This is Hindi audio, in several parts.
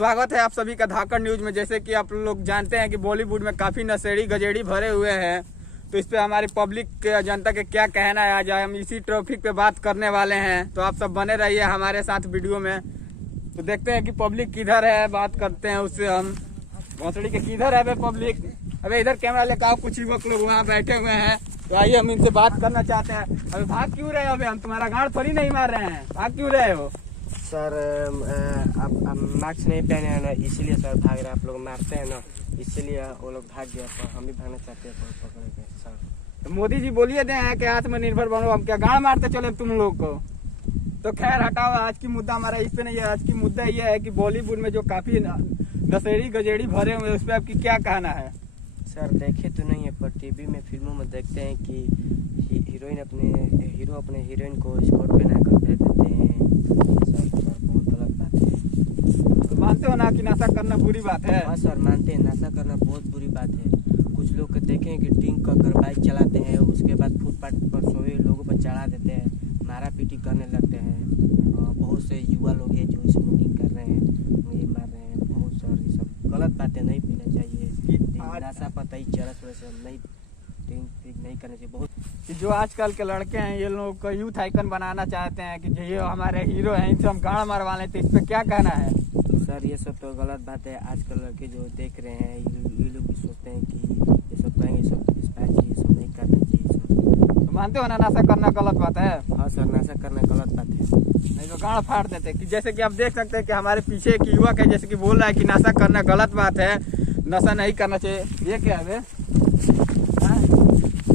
स्वागत है आप सभी का धाकड़ न्यूज में। जैसे कि आप लोग जानते हैं कि बॉलीवुड में काफी नशेड़ी गजेड़ी भरे हुए हैं, तो इस पे हमारी पब्लिक जनता के क्या कहना है, आज हम इसी टॉपिक पे बात करने वाले हैं। तो आप सब बने रहिए हमारे साथ वीडियो में। तो देखते हैं कि पब्लिक किधर है, बात करते हैं उससे हम। भोसड़ी के किधर है पब्लिक? अबे इधर कैमरा लेकर आओ, कुछ युवक लोग वहाँ बैठे हुए हैं, तो आइए हम इनसे बात करना चाहते हैं। अबे भाग क्यों रहे हो? अबे हम तुम्हारा गांड थोड़ी नहीं मार रहे हैं, भाग क्यों रहे हो? सर आप मास्क नहीं पहने हैं ना, इसीलिए सर भाग रहे हैं। आप लोग मारते हैं ना, इसीलिए वो लोग भाग गया। तो हम भी भागना चाहते हैं पकड़ के सर। तो मोदी जी बोलिए दे हैं कि आत्मनिर्भर बनो, हम क्या गांड मारते चले तुम लोग को? तो खैर हटाओ, आज की मुद्दा हमारा इस पे नहीं है। आज की मुद्दा ये है कि बॉलीवुड में जो काफी नशेड़ी गजेड़ी भरे हुए, उस पर आपकी क्या कहना है? सर देखे तो नहीं है, पर टीवी में फिल्मों में देखते हैं कि हीरो अपने हीरोइन को स्कर्ट पहना कर भेज देते हैं। सर बहुत गलत बात है। तो मानते हो ना कि नशा करना बुरी बात है? हाँ सर मानते हैं, नशा करना बहुत बुरी बात है। कुछ लोग देखें कि ड्रिंक कर बाइक चलाते हैं, उसके बाद फुटपाथ पर सोए लोगों पर चढ़ा देते हैं, मारा पीटी करने लगते हैं। बहुत से युवा लोग हैं जो स्मोकिंग कर रहे हैं, ये मार रहे हैं। बहुत सर ये सब गलत बातें नहीं पीना चाहिए। नशा पताई चरस वैसे नहीं नहीं करना चाहिए। बहुत जो आजकल के लड़के हैं, ये लोग को यूथ आइकन बनाना चाहते हैं कि ये हमारे हीरो हैं, इनसे हम गाड़ मारवा लें। तो इस पे क्या कहना है? सर ये सब तो गलत बात है। आजकल लड़के जो देख रहे हैं, ये लोग भी सोचते हैं कि ये सब करेंगे, ये सब ये सब नहीं करना चाहिए सर। तो मानते हो ना नशा करना गलत बात है? हाँ सर नशा करना गलत बात है। नहीं तो गाड़ फाड़ देते। कि जैसे कि आप देख सकते हैं कि हमारे पीछे एक युवक है, जैसे कि बोल रहा है कि नशा करना गलत बात है, नशा नहीं करना चाहिए। ये क्या है?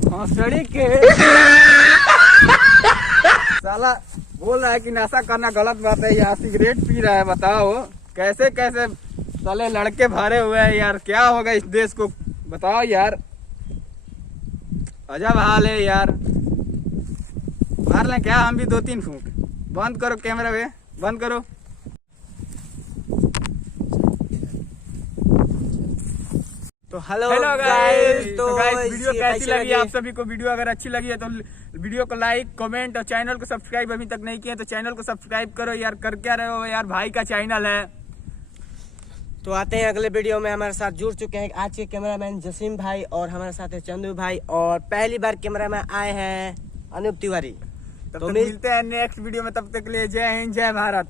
भोसड़ी के साला बोल रहा है कि नशा करना गलत बात है, यहाँ सिगरेट पी रहा है। बताओ कैसे कैसे साले लड़के भरे हुए हैं यार, क्या होगा इस देश को? बताओ यार, अजब हाल है यार। मार लें क्या हम भी 2-3 फूंक? बंद करो कैमरा, वे बंद करो। तो हेलो गाइस, तो वीडियो कैसी लगी आप सभी को? वीडियो अगर अच्छी लगी है तो वीडियो को लाइक कमेंट और चैनल को सब्सक्राइब अभी तक नहीं किया तो चैनल को सब्सक्राइब करो यार। कर क्या रहे हो यार, भाई का चैनल है। तो आते हैं अगले वीडियो में। हमारे साथ जुड़ चुके हैं आज के कैमरामैन जसीम भाई, और हमारे साथ है चंदू भाई, और पहली बार कैमरामैन आए हैं अनूप तिवारी। तो मिलते हैं नेक्स्ट वीडियो में, तब तक के लिए जय हिंद जय भारत।